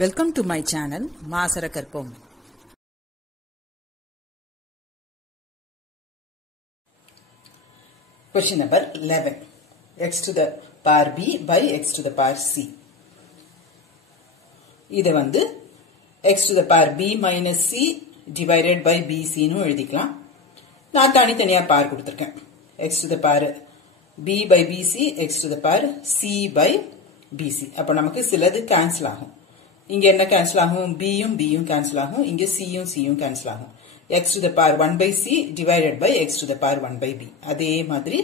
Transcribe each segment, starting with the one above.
Welcome to my channel Maasarakarpom. Question number 11. X to the power b by x to the power c. இதை வந்து x to the power b minus c divided by bc னு எழுதிக்கலாம். நான் தனித்தனியா பார் கொடுத்திருக்கேன். x to the power b by bc, x to the power c by bc. அப்ப நமக்கு சிலது கேன்சல் ஆகும். இங்க என்ன கேன்சல் ஆகும்? b யும் b யும் கேன்சல் ஆகும். இங்க c யும் c யும் கேன்சல் ஆகும். x to the power 1 by c divided by x to the power 1 by b. அதே மாதிரி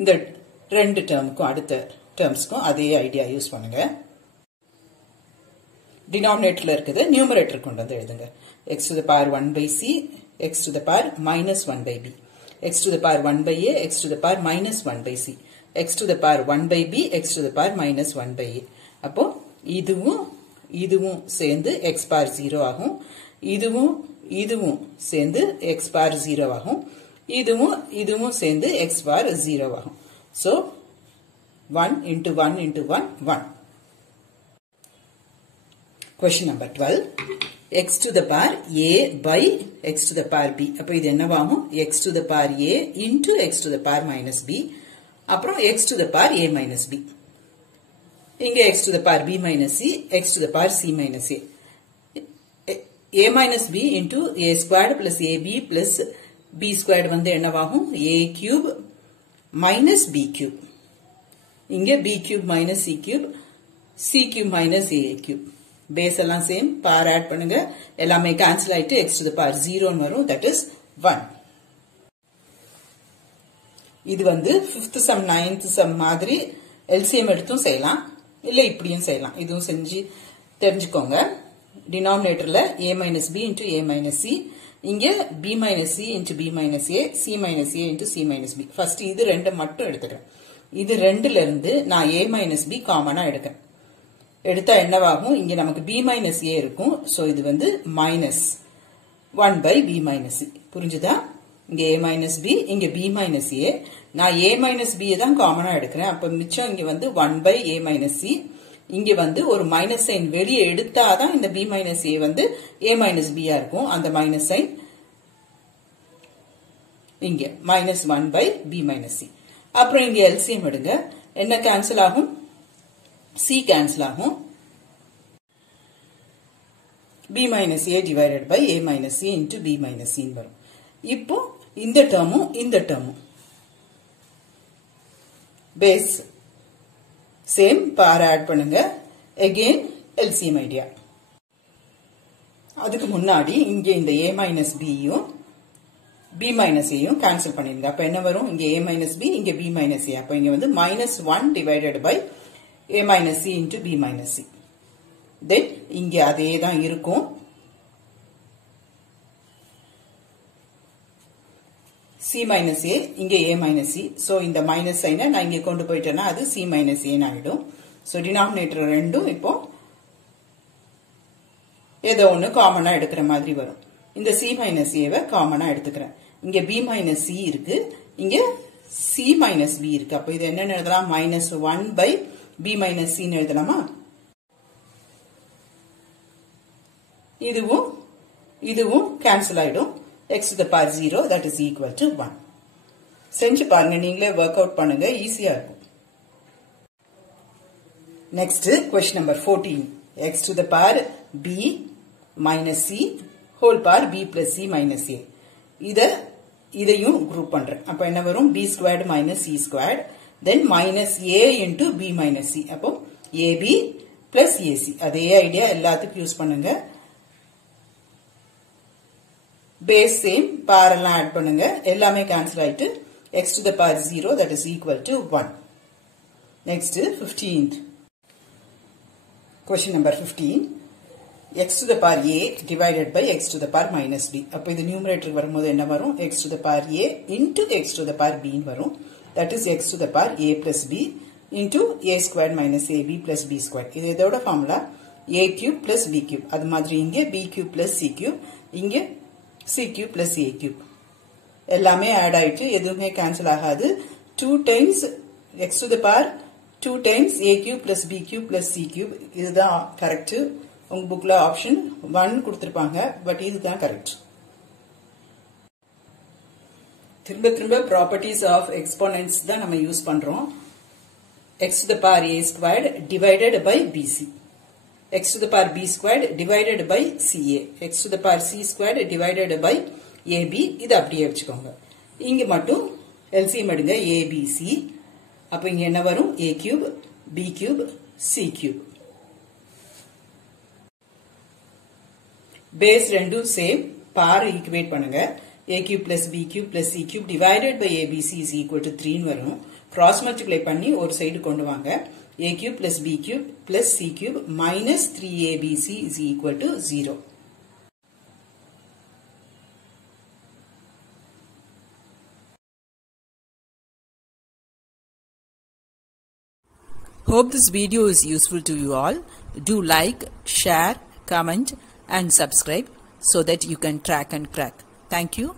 இந்த ரெண்டு டேர்முக்கும் அடுத்த டேர்ம்ஸ்க்கும் அதே ஐடியா யூஸ் பண்ணுங்க. டினாமினேட்டர்ல இருக்குது நியூமரேட்டர் கொண்டு வந்து எழுதுங்க. x to the power 1 by c, x to the power minus 1 by b, x to the power 1 by a, x to the power minus 1 by c, x to the power 1 by b, x to the power minus 1 by a. அப்போ இதுவும் சேர்ந்து x power 0 ஆகும். இதுவும் சேர்ந்து x power 0 ஆகும். இதுவும் சேர்ந்து x power 0 ஆகும். So 1 into 1 into 1 1. Question number 12. x to the power a by x to the power b. அப்ப இது என்னவாகும்? x to the power a into x to the power minus b. அப்புறம் x to the power a minus b. இங்க x to the power b minus c, x to the power c minus a. a minus b into a squared plus ab plus b squared வந்து என்னவாகும்? a cube minus b cube. இங்க b cube minus c cube, c cube minus a cube. Base எல்லாம் same, power add பண்ணுங்க, எல்லாமே cancel ஆயிட்டு x to the power 0 வரும், that is 1. இது வந்து 5th sum 9th sum மாதிரி LCM எடுத்தும் செய்யலாம், இல்ல இப்படியும் செய்யலாம். இதுவும் செஞ்சு தெரிஞ்சுக்கோங்க. டினாமினேட்டர்ல a minus b into a minus c, இங்க b minus c into b minus a, c minus a into c minus b. First இது ரெண்டு மட்டும் எடுத்துக்கிறேன். இது ரெண்டுல இருந்து நான் a minus b காமனா எடுக்கிறேன். எடுத்தா என்னவாகும்? இங்க நமக்கு b minus a இருக்கும். சோ இது வந்து minus 1 by b minus c. புரிஞ்சுதா? இங்க a minus b, இங்க b minus a. நான் a minus b தான் காமனா எடுக்கிறேன். அப்ப மிச்சம் இங்க வந்து 1 by a minus c. இங்க வந்து ஒரு மைனஸ் சைன் வெளியே எடுத்தாதான் இந்த b minus a வந்து a minus b ஆ இருக்கும். அந்த மைனஸ் சைன் இங்க minus 1 by b minus c. அப்புறம் இங்க LCM எடுங்க. என்ன கேன்சல் ஆகும்? c கேன்சல் ஆகும். b minus a divided by a minus c into b minus c வரும். இப்போ இந்த டேர்மும் பேஸ் சேம், பார் ஆட் பண்ணுங்க. again LCM idea. அதுக்கு முன்னாடி இங்க இந்த a minus b யும் b minus a யும் கேன்சல் பண்ணிருங்க. அப்ப என்ன வரும்? இங்க a minus b, இங்க b minus a. அப்ப இங்க வந்து minus 1 divided by a minus c into b minus c. then இங்க அதே தான் இருக்கும். c minus a, இங்க a minus c. so இந்த மைனஸ் சைனை நான் இங்க கொண்டு போயிட்டேன்னா அது c minus a ஆயிடும். so டினாமினேட்டர் ரெண்டும் இப்போ ஏதோ ஒன்னு காமனா எடுக்கிற மாதிரி வரும். இந்த c minus a வை காமனா எடுத்துக்கிறேன். இங்க b minus c இருக்கு, இங்க c minus b இருக்கு. அப்ப இது என்ன எழுதலாம்? minus 1 by b minus c எழுதலாமா? இதுவும் கேன்சல் ஆயிடும். x to the power 0 that is equal to 1. செஞ்சு பாருங்க, நீங்களே ஒர்க் அவுட் பண்ணுங்க, ஈஸியா இருக்கும். Next question number 14. x to the power b minus c whole power b plus c minus a. இதையும் குரூப் பண்றேன். அப்ப என்ன வரும்? b squared minus c squared, then minus a into b minus c. அப்போ ab plus ac. அதே idea எல்லாத்துக்கும் use பண்ணுங்க. Base same, பார் எல்லாம் ஆட் பண்ணுங்க, எல்லாமே கேன்சல் ஆயிட்டு x to the power 0 that is equal to 1. next 15th question number 15. x to the power a divided by x to the power minus b. அப்ப இது numerator வரும்போது என்ன வரும்? x to the power a into x to the power b வரும். that is x to the power a plus b into a squared minus ab plus b squared. இது இதோட formula a cube plus b cube. அது மாதிரி இங்க b cube plus c cube, இங்க c cube plus a cube. எல்லாமே add ஆயிட்டு எதுவுமே cancel ஆகாது. 2 times x to the power 2 times a cube plus b cube plus c cube. இதுதான் correct. உங்க புக்ல ஆப்ஷன் 1 கொடுத்திருப்பாங்க, பட் இதுதான் கரெக்ட். திரும்ப திரும்ப ப்ராப்பர்ட்டிஸ் ஆஃப் எக்ஸ்போனன்ட்ஸ் தான் நம்ம யூஸ் பண்றோம். x to the power a squared divided by bc, x to the power b squared divided by ca, x to the power c squared divided by ab. இது அப்படியே வச்சுக்கோங்க. இங்க மட்டும் LCM எடுங்க abc. அப்ப இங்க என்ன வரும்? a cube b cube c cube. Base ரெண்டும் சேம், பார் ஈக்குவேட் பண்ணுங்க. a cube plus b cube plus c cube divided by abc is equal to 3 ன்னு வரும். cross multiply பண்ணி ஒரு சைடு கொண்டு வாங்க. a cube plus b cube plus c cube minus 3abc is equal to 0. Hope this video is useful to you all. Do like, share, comment and subscribe so that you can track and crack. Thank you.